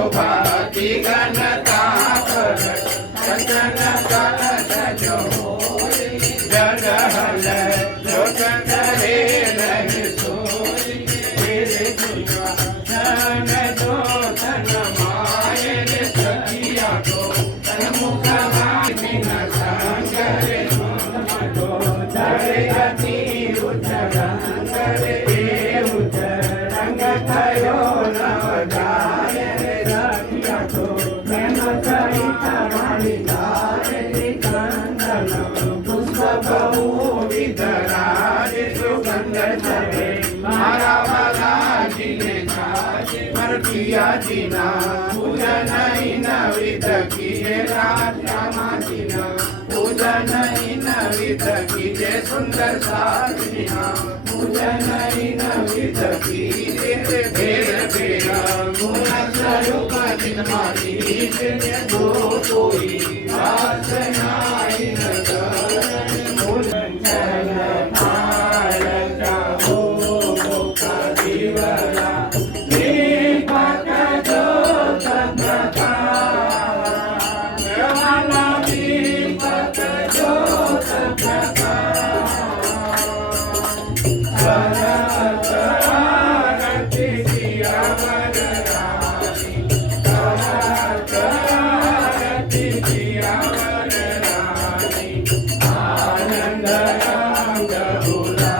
Joe Biden. Martiatina, Ujanai Navita, Kire Raja પૂજનઈ નવી થકી જે સુંદર સાધ્યા પૂજનઈ નવી થકી જે ભેર ભેરા ગુણ સ્વરૂપ જિન્માની જે ગો કોઈ આસનાઈ નવી Oh,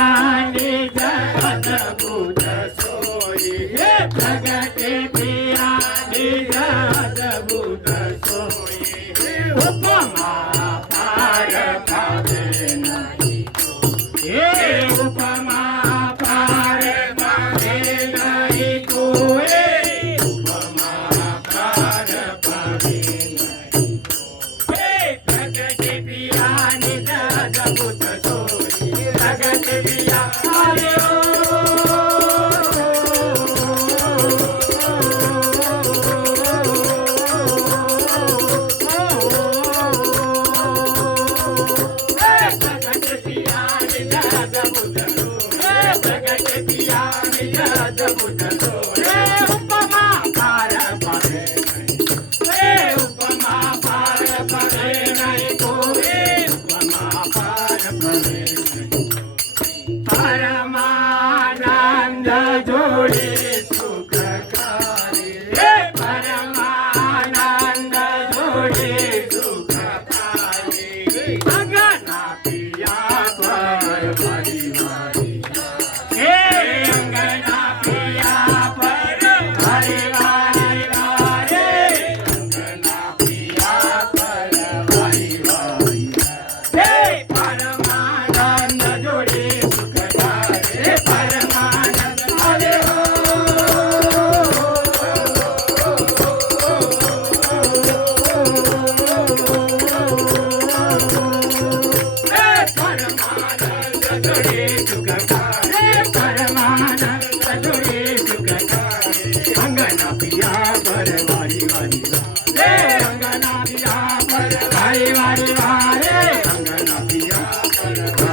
కాళీ జగదగు Thank you.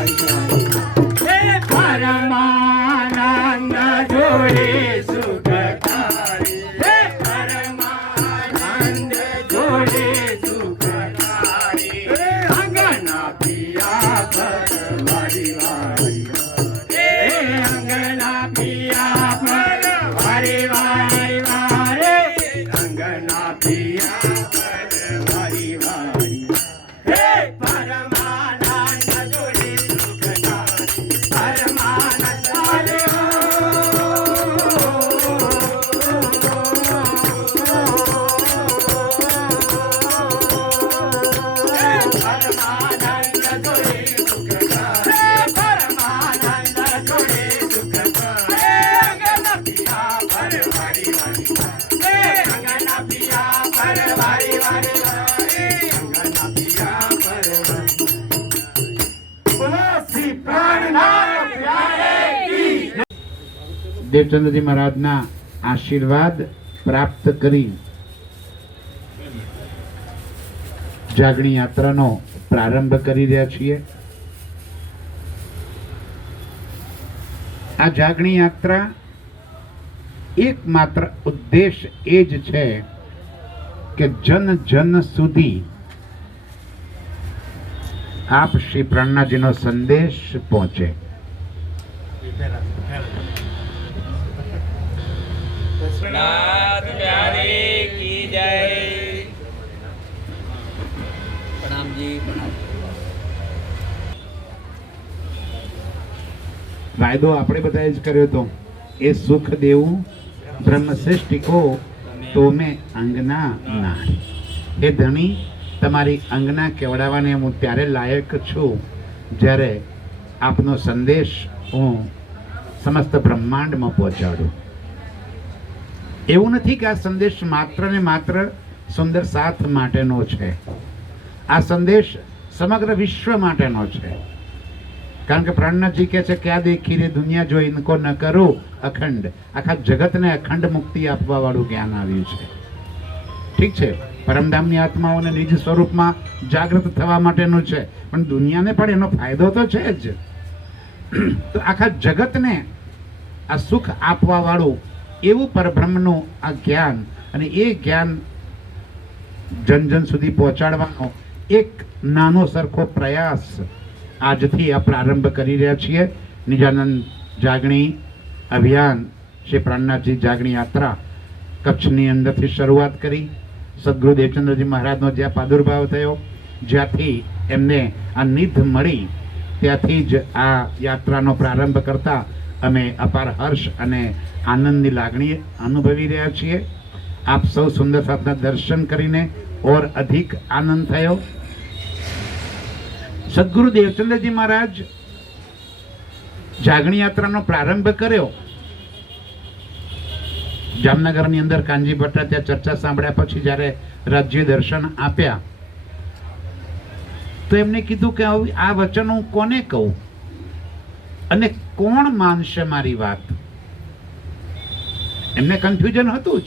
ઝવેરચંદ્રજી મહારાજના આશીર્વાદ પ્રાપ્ત કરી. જાગણી યાત્રાનો પ્રારંભ કરી રહ્યા છીએ. આ જાગણી યાત્રા એકમાત્ર ઉદ્દેશ એ જ છે કે જન જન સુધી આપ શ્રી પ્રણનાજીનો સંદેશ પહોંચે. વિશ્વનાથ વાયદો આપણે બધાએ જ કર્યો હતો. એ સુખ દેવું બ્રહ્મશ્રેષ્ઠિકો તો મેં અંગના ના એ ધણી તમારી અંગના કેવડાવવાને હું ત્યારે લાયક છું જ્યારે આપનો સંદેશ હું સમસ્ત બ્રહ્માંડમાં પહોંચાડું. એવું નથી કે આ સંદેશ માત્ર ને માત્ર સુંદર સાથ માટેનો છે. આ સંદેશ સમગ્ર વિશ્વ માટેનો છે. કારણ કે પ્રાણનાથજી કહે છે ક્યાં દેખી રે દુનિયા જો ઇનકો ન કરો, અખંડ, આખા જગતને અખંડ મુક્તિ આપવા વાળું જ્ઞાન આવ્યું છે. ઠીક છે, પરમધામની આત્માઓને નિજ સ્વરૂપમાં જાગૃત થવા માટેનું છે, પણ દુનિયાને પણ એનો ફાયદો તો છે જ. તો આખા જગતને આ સુખ આપવા વાળું એવું પરબ્રહ્મનું આ જ્ઞાન અને એ જ્ઞાન જન જન સુધી પહોંચાડવાનો એક નાનો સરખો પ્રયાસ આજથી આ પ્રારંભ કરી રહ્યા છીએ. નિજાનંદ જાગણી અભિયાન, શ્રી પ્રાણનાથજી જાગણી યાત્રા કચ્છની અંદરથી શરૂઆત કરી. સદગુરુ દેવચંદ્રજી મહારાજનો જ્યાં પ્રાદુર્ભાવ થયો, જ્યાંથી એમને આ નિધ મળી, ત્યાંથી જ આ યાત્રાનો પ્રારંભ કરતા અમે અપાર હર્ષ અને આનંદની લાગણી અનુભવી રહ્યા છીએ. આપ સૌ સુંદર સાધના દર્શન કરીને ઓર અધિક આનંદ થયો. સદગુરુ દેવચંદ્રજી મહારાજ જાગણી યાત્રાનો પ્રારંભ કર્યો. જામનગરની અંદર કાનજી ભટ્ટા ત્યાં ચર્ચા સાંભળ્યા પછી જ્યારે રાજ્ય દર્શન આપ્યા, તો એમને કીધું કે આ વચન હું કોને કહું? અને કોણ માનશે મારી વાત? એમને કન્ફ્યુઝન હતું જ.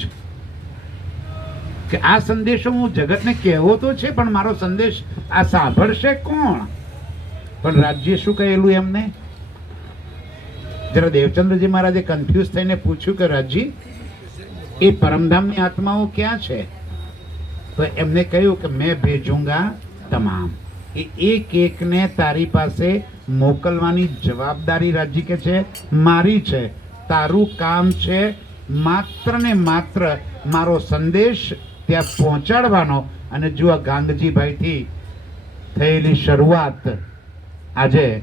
કે આ સંદેશો હું જગતને કહેવો તો છે, પણ મારો સંદેશ આ સાંભળશે કોણ? પણ રાજ્ય શું કહેલું એમને? જરા દેવચંદ્રજી મહારાજે કન્ફ્યુઝ થઈને પૂછ્યું કે રાજજી એ પરમધામની આત્માઓ ક્યાં છે? તો એમને કહ્યું કે મેં ભેજુંગા તમામ. એ એક એકને તારી પાસે મોકલવાની જવાબદારી રાજી કે છે? મારી છે. તારું કામ છે માત્ર ને માત્ર મારો સંદેશ ત્યાં પહોંચાડવાનો. અને જો આ ગાંગજીભાઈથી થયેલી શરૂઆત આજે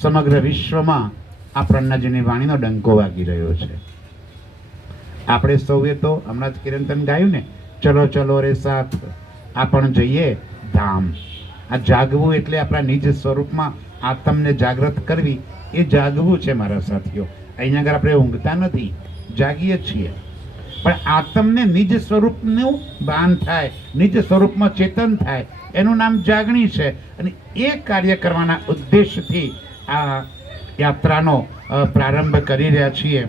સમગ્ર વિશ્વમાં આ પ્રણ્નાજીની વાણીનો ડંકો વાગી રહ્યો છે. આપણે સૌએ તો હમણાં જ કિરંતન ગાયું ને? ચલો ચલો રે સાથ આપણ જઈએ ધામ. આ જાગવું એટલે આપણા નિજ સ્વરૂપમાં આત્મને જાગૃત કરવી એ જાગવું છે મારા સાથીઓ. અહીંયા આગળ આપણે ઊંઘતા નથી, જાગીએ છીએ. પણ આત્મને નિજ સ્વરૂપનું ભાન થાય, નિજ સ્વરૂપમાં ચેતન થાય, એનું નામ જાગણી છે. અને એ કાર્ય કરવાના ઉદ્દેશથી આ યાત્રાનો પ્રારંભ કરી રહ્યા છીએ.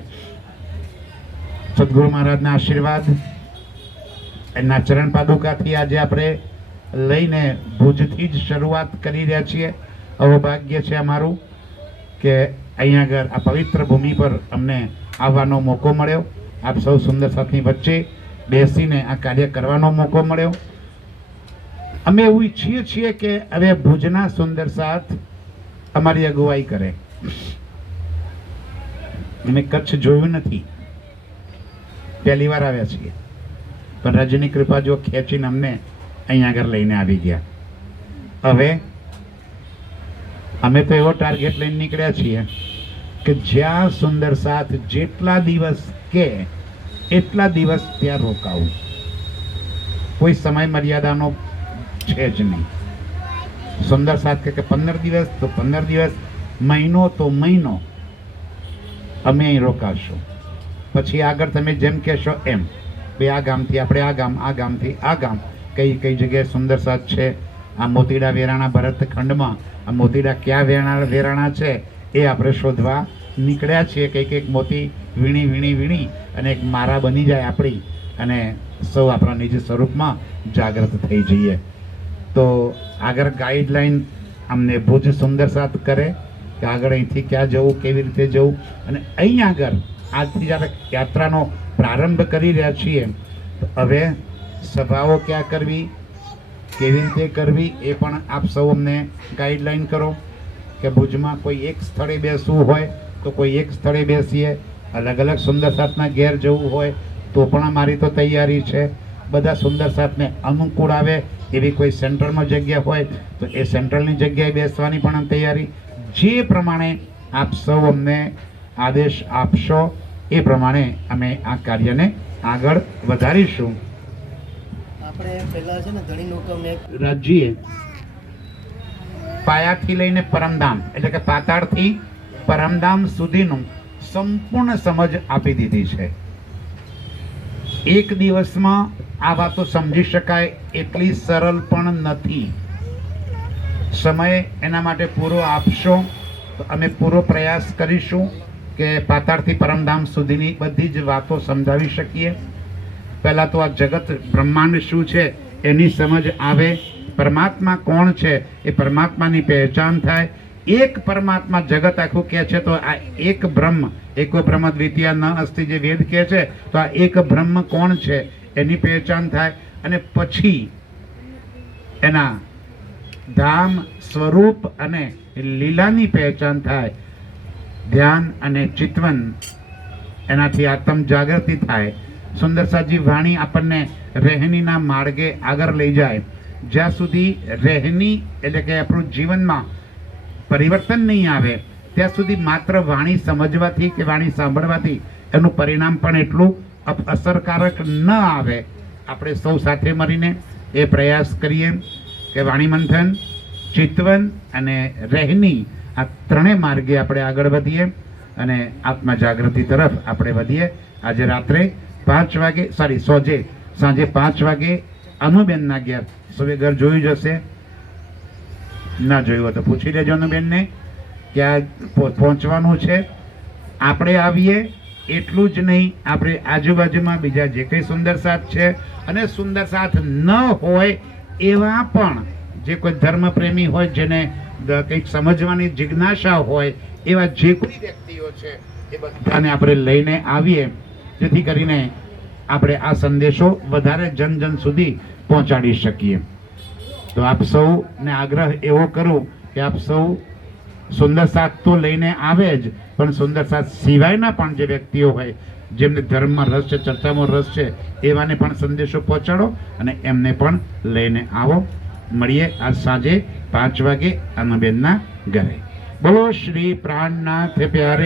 સદગુરુ મહારાજના આશીર્વાદ, એમના ચરણ પાદુકાથી આજે આપણે લઈને ભુજથી જ શરૂઆત કરી રહ્યા છીએ. અવભાગ્ય છે અમારું કે અહીંયા આગળ આ પવિત્ર ભૂમિ પર અમને આવવાનો મોકો મળ્યો. આપ સૌ સુંદર સાથની વચ્ચે બેસીને આ કાર્ય કરવાનો મોકો મળ્યો. અમે એવું ઈચ્છીએ છીએ કે હવે ભુજના સુંદર સાથ અમારી અગુવાઈ કરે. અમે કચ્છ જોયું નથી. પહેલી વાર આવ્યા છીએ. પણ રજની કૃપા જો ખેંચીને અમને અહીંયા આગળ લઈને આવી ગયા. હવે અમે તો એવો ટાર્ગેટ લઈને નીકળ્યા છીએ કે જ્યાં સુંદર સાથ જેટલા દિવસ કે એટલા દિવસ ત્યાં રોકાવું. કોઈ સમય મર્યાદાનો છે જ નહીં. સુંદર સાથ કે પંદર દિવસ તો પંદર દિવસ, મહિનો તો મહિનો અમે અહીં રોકાશું. પછી આગળ તમે જેમ કહેશો એમ ભાઈ આ ગામથી આપણે આ ગામ, આ ગામથી આ ગામ, કઈ કઈ જગ્યાએ સુંદર સાથ છે? આ મોતીડા વેરાણા ભરતખંડમાં આ મોતીડા ક્યાં વેરાણા વેરાણા છે એ આપણે શોધવા નીકળ્યા છીએ કંઈક એક મોતી વીણી વીણી વીણી અને એક મારા બની જાય આપણી અને સૌ આપણા નિજ સ્વરૂપમાં જાગૃત થઈ જઈએ. તો આગળ ગાઈડલાઈન અમને ભુજ સુંદર સાથ કરે કે આગળ અહીંથી ક્યાં જવું, કેવી રીતે જવું અને અહીં આગળ આજથી જ્યારે યાત્રાનો પ્રારંભ કરી રહ્યા છીએ, તો હવે સભાઓ ક્યાં કરવી કેવી રીતે કરવી એ પણ આપ સૌ અમને ગાઈડલાઈન કરો કે ભુજમાં કોઈ એક સ્થળે બેસવું હોય તો કોઈ એક સ્થળે બેસીએ, અલગ અલગ સુંદર સાથના ઘેર જવું હોય તો પણ અમારી તો તૈયારી છે. બધા સુંદર સાથને અનુકૂળ આવે એવી કોઈ સેન્ટ્રલમાં જગ્યા હોય તો એ સેન્ટ્રલની જગ્યાએ બેસવાની પણ તૈયારી. જે પ્રમાણે આપ સૌ અમને આદેશ આપશો એ પ્રમાણે અમે આ કાર્યને આગળ વધારીશું. આપણે પાયાથી લઈને પરમધામ, એટલે કે પાતાળથી પરમધામ સુધીનું સંપૂર્ણ સમજ આપી દીધી છે. એક દિવસમાં આ વાતો સમજી શકાય એટલી સરળ પણ નથી. સમય એના માટે પૂરો આપશો, તો અમે પૂરો પ્રયાસ કરીશું કે પાતાળથી પરમધામ સુધીની બધી જ વાતો સમજાવી શકીએ. પહેલાં તો આ જગત બ્રહ્માંડ શું છે એની સમજ આવે. પરમાત્મા કોણ છે એ પરમાત્માની પહેચાન થાય. એક પરમાત્મા જગત આખું કહે છે તો આ એક બ્રહ્મ, એકો બ્રહ્મ દ્વિતીય ન અસ્તિ જે વેદ કહે છે, તો આ એક બ્રહ્મ કોણ છે એની પહેચાન થાય. અને પછી એના ધામ સ્વરૂપ અને લીલાની પહેચાન થાય. ધ્યાન અને ચિતવન એનાથી આત્મ જાગૃતિ થાય. સુંદરસાજી વાણી આપણને રહેણીના માર્ગે આગળ લઈ જાય. જ્યાં સુધી રહેણી એટલે કે આપણું જીવનમાં પરિવર્તન નહીં આવે, ત્યાં સુધી માત્ર વાણી સમજવાથી કે વાણી સાંભળવાથી એનું પરિણામ પણ એટલું અસરકારક ન આવે. આપણે સૌ સાથે મળીને એ પ્રયાસ કરીએ કે વાણી મંથન ચિતવન અને રહેણી આ ત્રણેય માર્ગે આપણે આગળ વધીએ અને આત્મજાગૃતિ તરફ આપણે વધીએ. આજે રાત્રે પાંચ વાગે સોરી સોજે, સાંજે પાંચ વાગે અનુબેનના ઘેર. સૌએ ઘર જોયું જશે ના જોયું હોય તો પૂછી લેજો અનુબેનને ક્યાં આ પહોંચવાનું છે. આપણે આવીએ, એટલું જ નહીં, આપણે આજુબાજુમાં બીજા જે કંઈ સુંદર સાથ છે અને સુંદર સાથ ન હોય એવા પણ જે કોઈ ધર્મપ્રેમી હોય, જેને કંઈક સમજવાની જિજ્ઞાસા હોય, એવા જે કોઈ વ્યક્તિઓ છે એ બધાને આપણે લઈને આવીએ. જેથી કરીને આપણે આ સંદેશો વધારે જન જન સુધી પહોંચાડી શકીએ. તો આપ સૌને આગ્રહ એવો કરું કે આપ સૌ સુંદર સાથ તો લઈને આવે જ, પણ સુંદર સાથ સિવાયના પણ જે વ્યક્તિઓ હોય, જેમને ધર્મમાં રસ છે, ચર્ચામાં રસ છે, એવાને પણ સંદેશો પહોંચાડો અને એમને પણ લઈને આવો. મળીએ આજ સાંજે પાંચ વાગે અનુબેનના ઘરે. બોલો શ્રી પ્રાણનાથ પ્યારે.